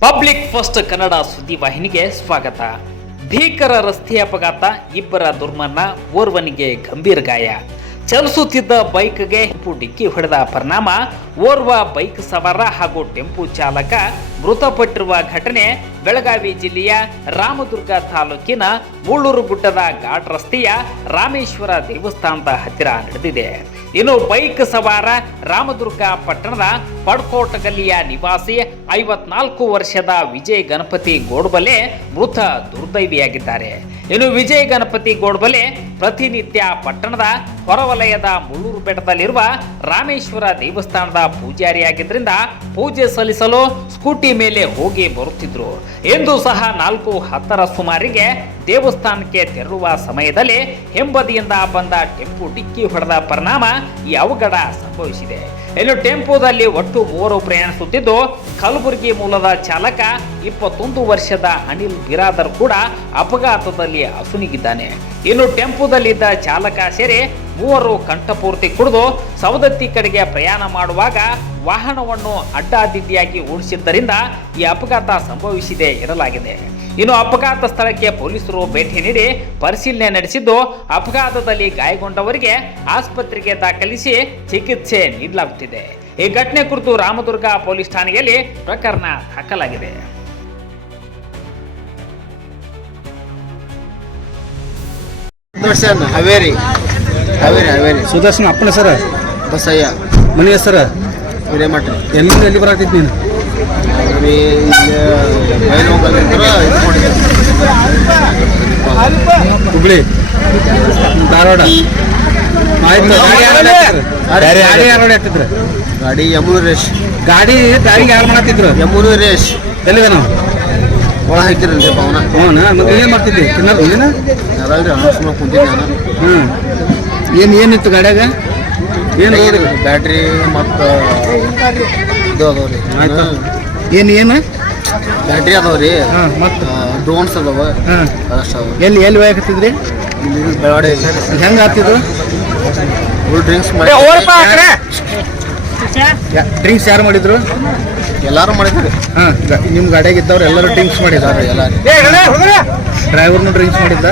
Public first Kannada ಸುದ್ದಿ ವಾಹಿನಿಗೆ ಸ್ವಾಗತ. ಭೀಕರ ರಸ್ತೆ ಅಪಘಾತ, ಇಬ್ಬರ ದುರ್ಮರಣ, ಓರ್ವನಿಗೆ ಗಂಭೀರ ಗಾಯ. ಚಲಿಸುತ್ತಿದ್ದ ಬೈಕ್ಗೆ ಟೆಂಪು ಡಿಕ್ಕಿ ಹೊಡೆದ ಪರಿಣಾಮ, ಓರ್ವ ಬೈಕ್ ಸವಾರ ಹಾಗೂ ಟೆಂಪು ಚಾಲಕ ಮೃತಪಟ್ಟಿರುವ ಘಟನೆ ಬೆಳಗಾವಿ ಜಿಲ್ಲೆಯ ರಾಮದುರ್ಗ ತಾಲೂಕಿನ ಮುಳ್ಳೂರು ಗುಡ್ಡದ ಘಾಟ್ ರಸ್ತೆಯ ರಾಮೇಶ್ವರ ದೇವಸ್ಥಾನದ ಹತ್ತಿರ ನಡೆದಿದೆ. ಇನ್ನು ಬೈಕ್ ಸವಾರ ರಾಮದುರ್ಗ ಪಟ್ಟಣದ ಪಡ್ಕೋಟಗಲ್ಲಿಯ ನಿವಾಸಿ ಐವತ್ನಾಲ್ಕು ವರ್ಷದ ವಿಜಯ್ ಗಣಪತಿ ಗೋಡ್ಬಲೆ ಮೃತ ದುರ್ದೈವಿಯಾಗಿದ್ದಾರೆ. ಇನ್ನು ವಿಜಯ್ ಗಣಪತಿ ಗೋಡ್ಬಲೆ ಪ್ರತಿನಿತ್ಯ ಪಟ್ಟಣದ ಹೊರವಲಯದ ಮುಳ್ಳೂರು ಬೆಟ್ಟದಲ್ಲಿರುವ ರಾಮೇಶ್ವರ ದೇವಸ್ಥಾನದ ಪೂಜಾರಿಯಾಗಿದ್ದರಿಂದ ಪೂಜೆ ಸಲ್ಲಿಸಲು ಸ್ಕೂಟಿ ಮೇಲೆ ಹೋಗಿ ಬರುತ್ತಿದ್ರು. ಎಂದು ಸಹ ನಾಲ್ಕು ಹತ್ತರ ಸುಮಾರಿಗೆ ದೇವಸ್ಥಾನಕ್ಕೆ ತೆರಳುವ ಸಮಯದಲ್ಲಿ ಹೆಂಬದಿಯಿಂದ ಬಂದ ಟೆಂಪು ಡಿಕ್ಕಿ ಹೊಡೆದ ಪರಿಣಾಮ ಈ ಅವಘಡ ಸಂಭವಿಸಿದೆ. ಇನ್ನು ಟೆಂಪೋದಲ್ಲಿ ಒಟ್ಟು ಮೂವರು ಪ್ರಯಾಣಿಸುತ್ತಿದ್ದು, ಕಲಬುರಗಿ ಮೂಲದ ಚಾಲಕ ಇಪ್ಪತ್ತೊಂದು ವರ್ಷದ ಅನಿಲ್ ಬಿರಾದರ್ ಕೂಡ ಅಪಘಾತದಲ್ಲಿ ಅಸುನಿಗಿದ್ದಾನೆ. ಇನ್ನು ಟೆಂಪೋದಲ್ಲಿದ್ದ ಚಾಲಕ ಸೇರಿ ಮೂವರು ಕಂಠಪೂರ್ತಿ ಕುಡಿದು ಸವದತ್ತಿ ಕಡೆಗೆ ಪ್ರಯಾಣ ಮಾಡುವಾಗ ವಾಹನವನ್ನು ಅಡ್ಡಾದಿಡ್ಡಿಯಾಗಿ ಓಡಿಸಿದ್ದರಿಂದ ಈ ಅಪಘಾತ ಸಂಭವಿಸಿದೆ ಇರಲಾಗಿದೆ ಇನ್ನು ಅಪಘಾತ ಸ್ಥಳಕ್ಕೆ ಪೊಲೀಸರು ಭೇಟಿ ನೀಡಿ ಪರಿಶೀಲನೆ ನಡೆಸಿದ್ದು ಅಪಘಾತದಲ್ಲಿ ಗಾಯಗೊಂಡವರಿಗೆ ಆಸ್ಪತ್ರೆಗೆ ದಾಖಲಿಸಿ ಚಿಕಿತ್ಸೆ ನೀಡಲಾಗುತ್ತಿದೆ. ಈ ಘಟನೆ ಕುರಿತು ರಾಮದುರ್ಗ ಪೊಲೀಸ್ ಠಾಣೆಯಲ್ಲಿ ಪ್ರಕರಣ ದಾಖಲಾಗಿದೆ. ಸುದರ್ಶನ್ ಹಾವೇರಿ. ಹಾವೇರಿ ಹಾವೇರಿ. ಸುದರ್ಶನ್ ಅಪ್ಪನ ಸರ? ಬಸಯ್ಯ. ಮನೆಯ ಸರ? ಹಿರೇಮಠ. ಎಲ್ಲಿಂದ ಎಲ್ಲಿ ಬರತ್ತಿದ್ ನೀನು? ಹುಬ್ಳಿ. ಧಾರವಾಡ. ಆಯ್ತು ಗಾಡಿ? ಗಾಡಿ ಯಾರು ಹೊಡ್ಯಾತಿದ್ರು? ಗಾಡಿ ಯಮುನ ರೇಶ್ ಗಾಡಿ ಗಾಡಿಗೆ ಯಾರು ಮಾಡತ್ತಿದ್ರು ಯಮುನ ರೇಶ್ ಎಲ್ಲಿದ ನಾವು ಒಳ ಹಾಕಿರಲ್ರಿ ಪವನ. ಹ್ಞೂ ಮತ್ತೆ ಏನ್ ಮಾಡ್ತಿದ್ದೆ ತಿನ್ನೋದು ನೀನು ಅದಲ್ರಿ ಅನೌನ್ಸ್ ಕುಂತೀನಿ ನಾನು. ಹ್ಞೂ. ಏನು ಏನಿತ್ತು ಗಾಡ್ಯಾಗ? ಏನು ಬ್ಯಾಟ್ರಿ ಮತ್ತು ಇದು ಅದಾವ್ರಿ ಆಯ್ತು? ಏನು ಏನು? ಬ್ಯಾಟ್ರಿ ಅದಾವ್ರಿ ಹಾಂ ಮತ್ತು? ಡ್ರೋನ್ಸ್ ಅದಾವ. ಹಾಂ. ಅದಾವ. ಎಲ್ಲಿ ಎಲ್ಲಿ ಹೋಗಕತ್ತಿದ್ರಿ ಬೆಳವಾಡೆ. ಹೆಂಗೆ ಆಗ್ತಿದ್ರು ಫುಲ್ ಡ್ರಿಂಕ್ಸ್ ಮಾಡಿ ಡ್ರಿಂಕ್ಸ್ ಯಾರು ಮಾಡಿದ್ರು? ಎಲ್ಲಾರು ಮಾಡಿದ್ರಿ ಹಾಂ ನಿಮ್ಮ ಗಾಡಿಯಾಗ ಇದ್ದವ್ರು ಎಲ್ಲರೂ ಡ್ರಿಂಕ್ಸ್ ಮಾಡಿದ್ದಾರೆ. ಎಲ್ಲಾರು ಡ್ರೈವರ್ನು ಡ್ರಿಂಕ್ಸ್ ಮಾಡಿದ್ದ?